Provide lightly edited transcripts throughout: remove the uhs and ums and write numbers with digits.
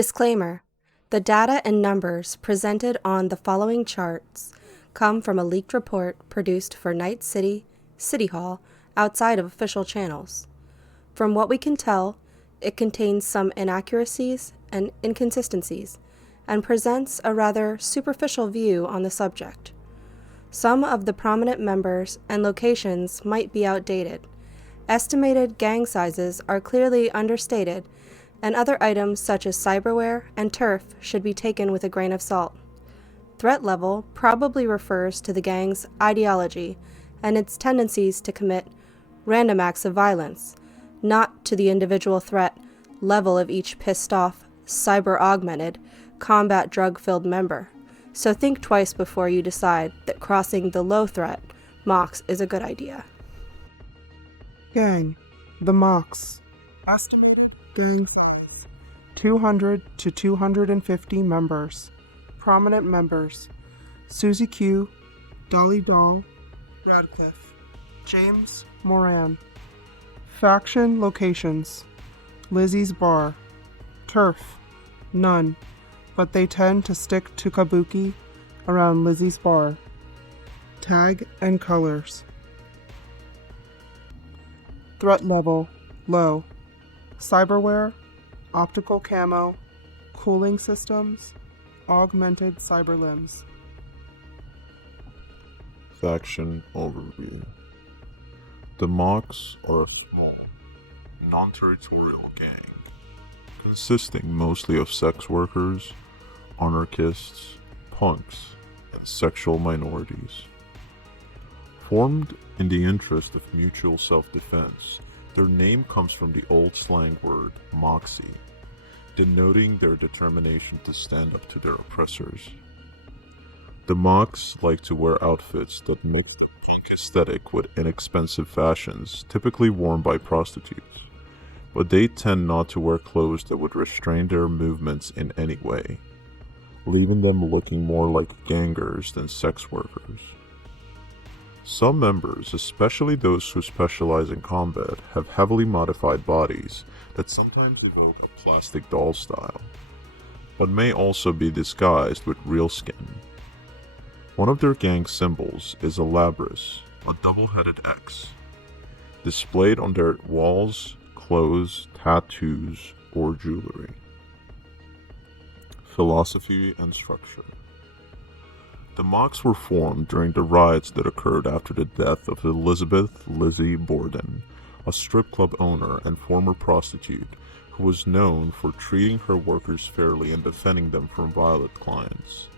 Disclaimer: the data and numbers presented on the following charts come from a leaked report produced for Night City, City Hall, outside of official channels. From what we can tell, it contains some inaccuracies and inconsistencies, and presents a rather superficial view on the subject. Some of the prominent members and locations might be outdated. Estimated gang sizes are clearly understated, and other items such as cyberware and turf should be taken with a grain of salt. Threat level probably refers to the gang's ideology and its tendencies to commit random acts of violence, not to the individual threat level of each pissed-off, cyber-augmented, combat drug-filled member. So think twice before you decide that crossing the low-threat Moxx is a good idea. Gang. The Moxx. Estimated gang size 200 to 250 members. Prominent members: Susie Q, Dolly Doll, Radcliffe, James Moran. Faction locations: Lizzie's Bar. Turf: none, but they tend to stick to kabuki around Lizzie's Bar. Tag and colors: threat level low. Cyberware, optical camo, cooling systems, augmented cyberlimbs. Faction overview. The Moxx are a small, non-territorial gang, consisting mostly of sex workers, anarchists, punks, and sexual minorities. Formed in the interest of mutual self-defense, their name comes from the old slang word moxie, denoting their determination to stand up to their oppressors. The Moxx like to wear outfits that mix the punk aesthetic with inexpensive fashions typically worn by prostitutes, but they tend not to wear clothes that would restrain their movements in any way, leaving them looking more like gangers than sex workers. Some members, especially those who specialize in combat, have heavily modified bodies that sometimes evoke a plastic doll style, but may also be disguised with real skin. One of their gang symbols is a labrys, a double-headed X, displayed on their walls, clothes, tattoos, or jewelry. Philosophy and structure. The Moxx were formed during the riots that occurred after the death of Elizabeth Lizzie Borden, a strip club owner and former prostitute who was known for treating her workers fairly and defending them from violent clients.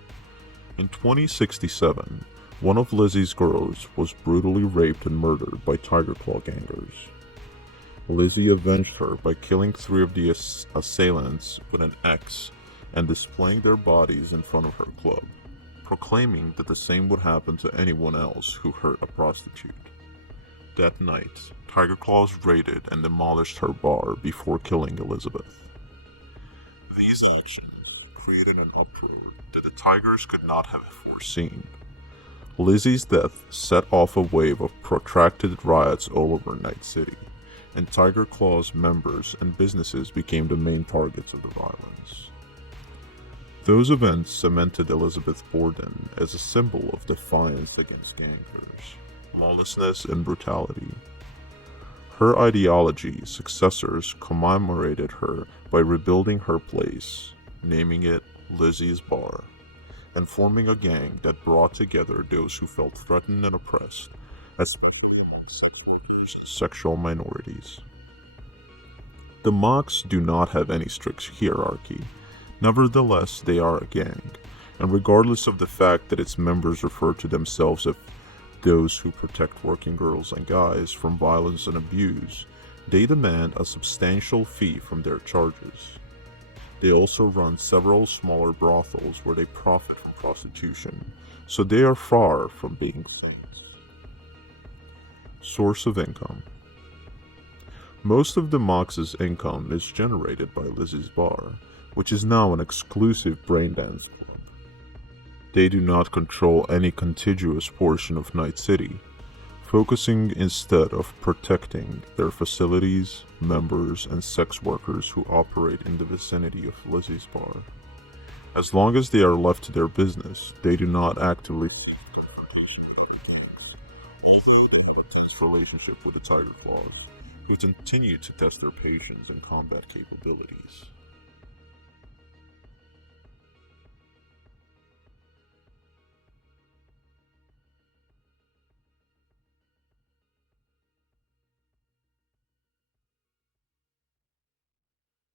In 2067, one of Lizzie's girls was brutally raped and murdered by Tiger Claw gangers. Lizzie avenged her by killing 3 of the assailants with an X and displaying their bodies in front of her club, proclaiming that the same would happen to anyone else who hurt a prostitute. That night, Tiger Claws raided and demolished her bar before killing Elizabeth. These actions created an uproar that the Tigers could not have foreseen. Lizzie's death set off a wave of protracted riots all over Night City, and Tiger Claw's members and businesses became the main targets of the violence. Those events cemented Elizabeth Borden as a symbol of defiance against gangsters, lawlessness, and brutality. Her ideology's successors commemorated her by rebuilding her place, naming it Lizzie's Bar, and forming a gang that brought together those who felt threatened and oppressed as sex workers and sexual minorities. The Moxx do not have any strict hierarchy. Nevertheless, they are a gang, and regardless of the fact that its members refer to themselves as those who protect working girls and guys from violence and abuse, they demand a substantial fee from their charges. They also run several smaller brothels where they profit from prostitution, so they are far from being saints. Source of income. Most of the Moxx's income is generated by Lizzie's Bar, which is now an exclusive braindance club. They do not control any contiguous portion of Night City. focusing instead of protecting their facilities, members, and sex workers who operate in the vicinity of Lizzie's bar. As long as they are left to their business, they do not actively although they have a tense relationship with the Tiger Claws, who continue to test their patience and combat capabilities.